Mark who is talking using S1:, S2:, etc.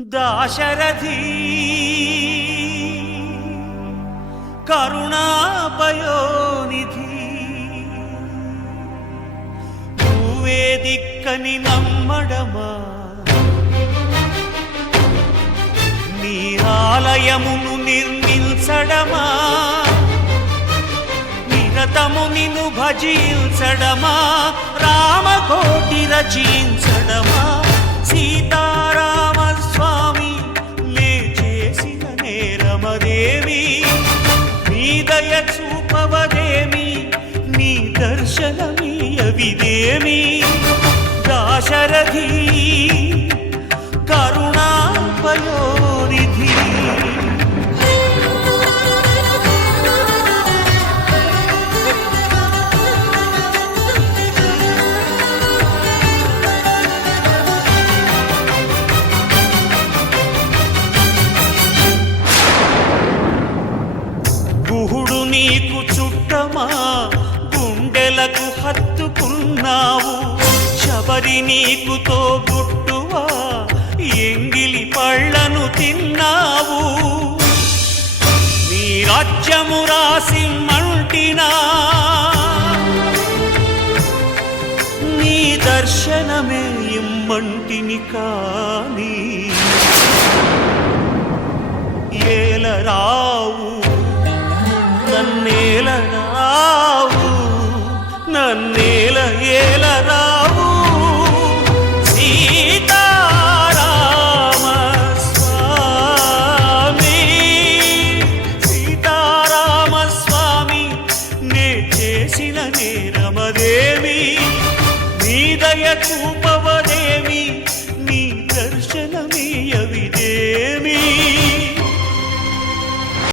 S1: దాశరథి కరుణాపయోనిధి నువ్వే దిక్కని నమ్మడమా? నీ ఆలయమును నిర్మించడమా? నిరతము నిన్ను భజించడమా? రామకోటి రచించ నేరమదేవి నీ దయ చూపవదేమి? నీ దర్శనమీయవిదేమి దాశరథీ కరుణాపయో ఉన్నావు. శబరి నీకుతో తోబుట్టువా ఎంగిలి పళ్ళను తిన్నావు. నీ రాజ్యము రాసి మంటినా నీ దర్శనమే ఇమ్మంటిని కానీ. నన్నేల రా చేసిన నేరమదేమి? నీ దయ చూపవదేమి? నీ దర్శనమీయవిదేమీ?